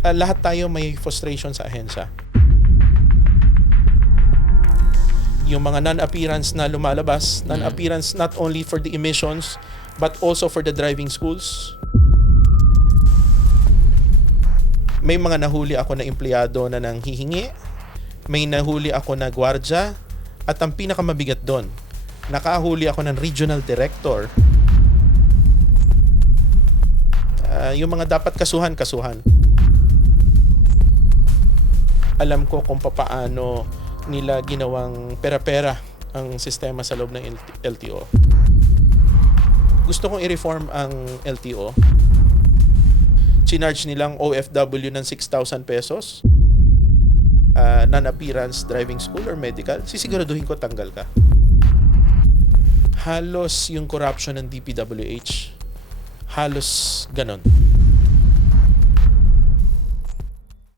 Lahat tayo may frustration sa ahensya. Yung mga non-appearance na lumalabas, non-appearance not only for the emissions but also for the driving schools. May mga nahuli ako na empleyado na nanghihingi, may nahuli ako na gwardya, at ang pinakamabigat doon, nakahuli ako ng regional director. Yung mga dapat kasuhan. Alam ko kung paano nila ginawang pera-pera ang sistema sa loob ng LTO. Gusto kong i-reform ang LTO. Chinarge nilang OFW ng 6,000 pesos. Non-appearance driving school or medical. Sisiguraduhin ko tanggal ka. Halos yung corruption ng DPWH. Halos ganon.